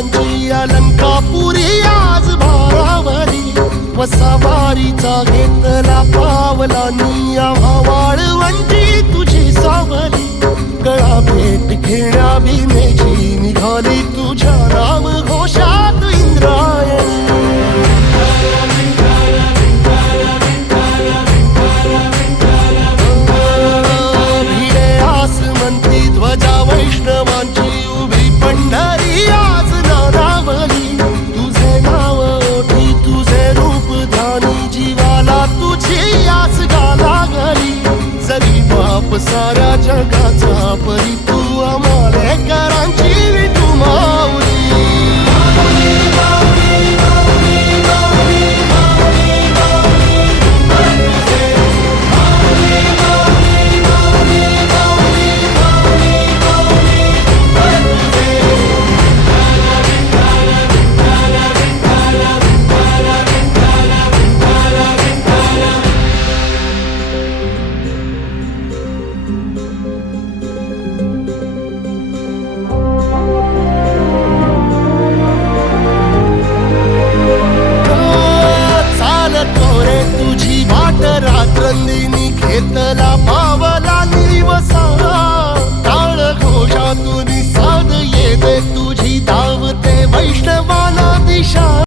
वानरांची अलंकापुरी आज भारावरी वसावारीचा घेतला पावलांनी आम्हा वाळवंटी तुझी सावली गळा भेट घेण्या भीमेची निघाली तुझ्या नाम घोषात इंद्रायणी भिडे आसमंती ध्वजा वैष्णवांची उभी पंढरी आज नानावली तुझे नाव ओठी तुझे रूप ध्यानी जीवाला तुझी आस गाला गली जरी बाप साऱ्या जगाचा परी तू आमालेकरांची विठू माऊली रात्रंदिनी घेतला